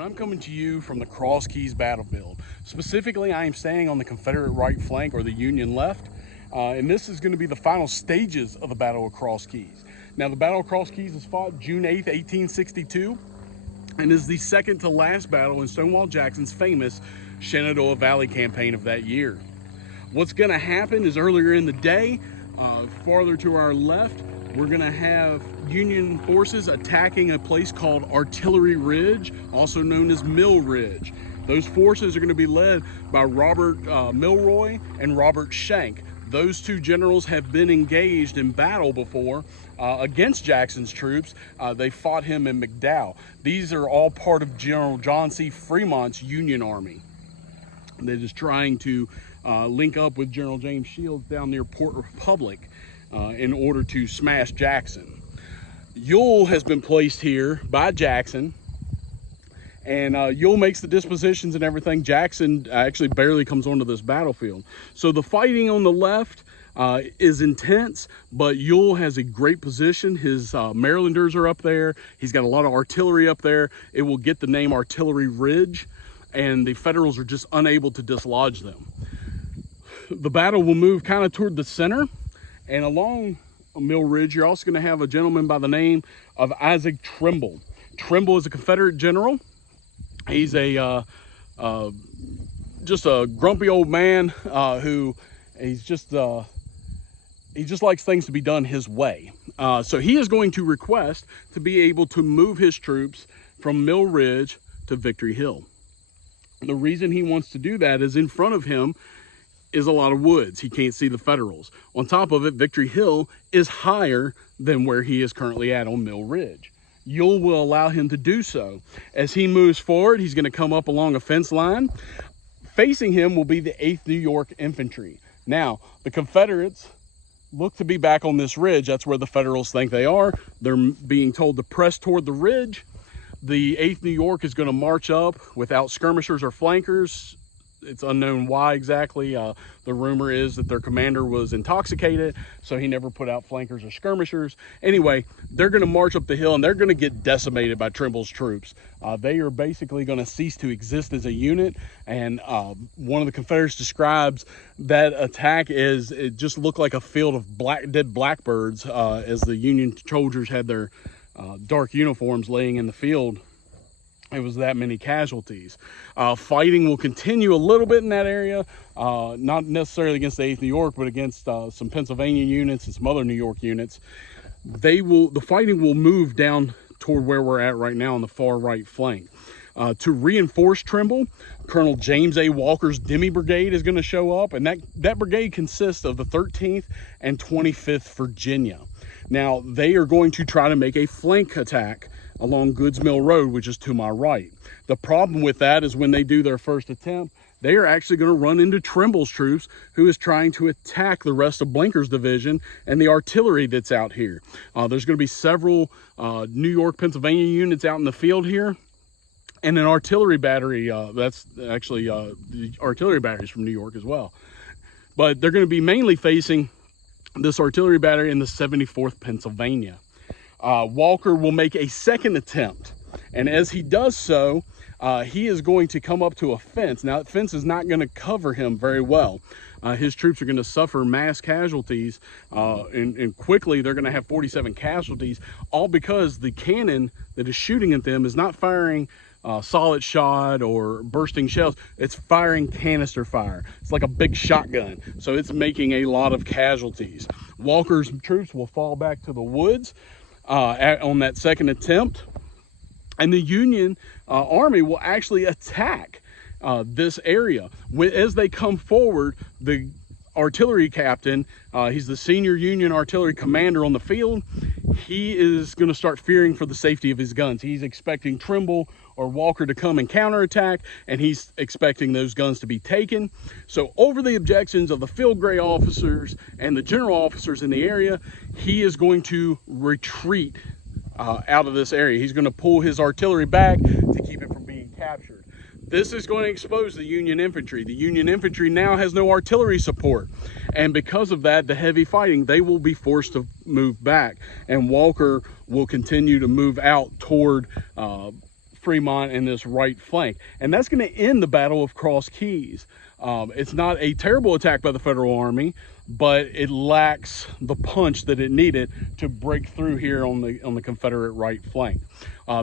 everyone. I'm coming to you from the Cross Keys battlefield. Specifically, I am staying on the Confederate right flank, or the Union left, and this is going to be the final stages of the Battle of Cross Keys. Now, the Battle of Cross Keys was fought June 8th, 1862, and is the second to last battle in Stonewall Jackson's famous Shenandoah Valley campaign of that year. What's going to happen is earlier in the day, farther to our left, we're going to have Union forces attacking a place called Artillery Ridge, also known as Mill Ridge. Those forces are going to be led by Robert Milroy and Robert Schenck. Those two generals have been engaged in battle before against Jackson's troops. They fought him in McDowell. These are all part of General John C. Fremont's Union Army. They're just trying to link up with General James Shields down near Port Republic in order to smash Jackson. Ewell has been placed here by Jackson, and Ewell makes the dispositions and everything. Jackson actually barely comes onto this battlefield. So the fighting on the left is intense, but Ewell has a great position. His Marylanders are up there. He's got a lot of artillery up there. It will get the name Artillery Ridge, and the Federals are just unable to dislodge them. The battle will move kind of toward the center, and along Mill Ridge, you're also going to have a gentleman by the name of Isaac Trimble. Trimble is a Confederate general. He's a just a grumpy old man who he just likes things to be done his way. So he is going to request to be able to move his troops from Mill Ridge to Victory Hill. The reason he wants to do that is in front of him is a lot of woods. He can't see the Federals. On top of it, Victory Hill is higher than where he is currently at on Mill Ridge. Ewell will allow him to do so. As he moves forward, he's going to come up along a fence line. Facing him will be the 8th New York Infantry. Now, the Confederates look to be back on this ridge. That's where the Federals think they are. They're being told to press toward the ridge. The 8th New York is going to march up without skirmishers or flankers. It's unknown why exactly. The rumor is that their commander was intoxicated, so he never put out flankers or skirmishers. Anyway, they're going to march up the hill, and they're going to get decimated by Trimble's troops. They are basically going to cease to exist as a unit, and one of the Confederates describes that attack as it just looked like a field of dead blackbirds as the Union soldiers had their dark uniforms laying in the field. It was that many casualties. Fighting will continue a little bit in that area, not necessarily against the 8th New York, but against some Pennsylvania units and some other New York units. The fighting will move down toward where we're at right now on the far right flank. To reinforce Trimble, Colonel James A. Walker's Demi Brigade is going to show up, and that brigade consists of the 13th and 25th Virginia. Now, they are going to try to make a flank attack along Goods Mill Road, which is to my right. The problem with that is when they do their first attempt, they are actually going to run into Trimble's troops, who is trying to attack the rest of Blinker's division and the artillery that's out here. There's going to be several New York, Pennsylvania units out in the field here, and an artillery battery. That's actually the artillery batteries from New York as well. But they're going to be mainly facing this artillery battery in the 74th Pennsylvania. Walker will make a second attempt, and as he does so, he is going to come up to a fence. Now, that fence is not going to cover him very well. His troops are going to suffer mass casualties, and quickly they're going to have 47 casualties, all because the cannon that is shooting at them is not firing solid shot or bursting shells. It's firing canister fire. It's like a big shotgun, so it's making a lot of casualties. Walker's troops will fall back to the woods on that second attempt, and the Union Army will actually attack this area. As they come forward, the artillery captain, he's the senior Union artillery commander on the field, he is going to start fearing for the safety of his guns. He's expecting Trimble or Walker to come and counterattack, and he's expecting those guns to be taken. So over the objections of the field gray officers and the general officers in the area, he is going to retreat out of this area. He's going to pull his artillery back to keep it from being captured. This is going to expose the Union infantry. The Union infantry now has no artillery support, and because of that, the heavy fighting, they will be forced to move back, and Walker will continue to move out toward Fremont in this right flank. And that's going to end the Battle of Cross Keys. It's not a terrible attack by the Federal Army, but it lacks the punch that it needed to break through here on the Confederate right flank.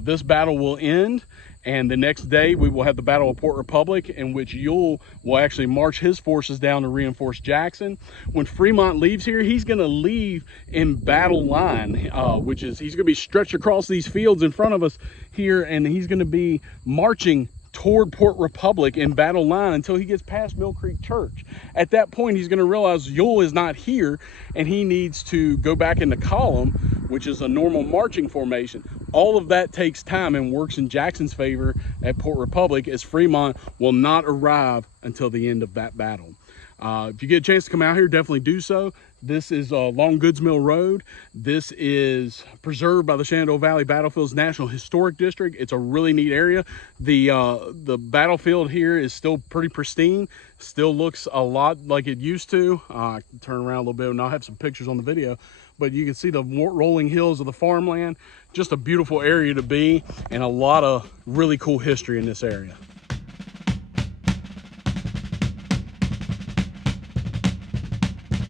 This battle will end, and the next day we will have the Battle of Port Republic, in which Ewell will actually march his forces down to reinforce Jackson. When Fremont leaves here, he's going to leave in battle line, which is he's going to be stretched across these fields in front of us here, and he's going to be marching toward Port Republic in battle line until he gets past Mill Creek Church. At that point, he's going to realize Ewell is not here, and he needs to go back into column, which is a normal marching formation. All of that takes time and works in Jackson's favor at Port Republic, as Fremont will not arrive until the end of that battle. If you get a chance to come out here, definitely do so. This is Long Goods Mill Road. This is preserved by the Shenandoah Valley Battlefields National Historic District. It's a really neat area. The battlefield here is still pretty pristine. Still looks a lot like it used to. I can turn around a little bit and I'll have some pictures on the video. But you can see the rolling hills of the farmland. Just a beautiful area to be, and a lot of really cool history in this area.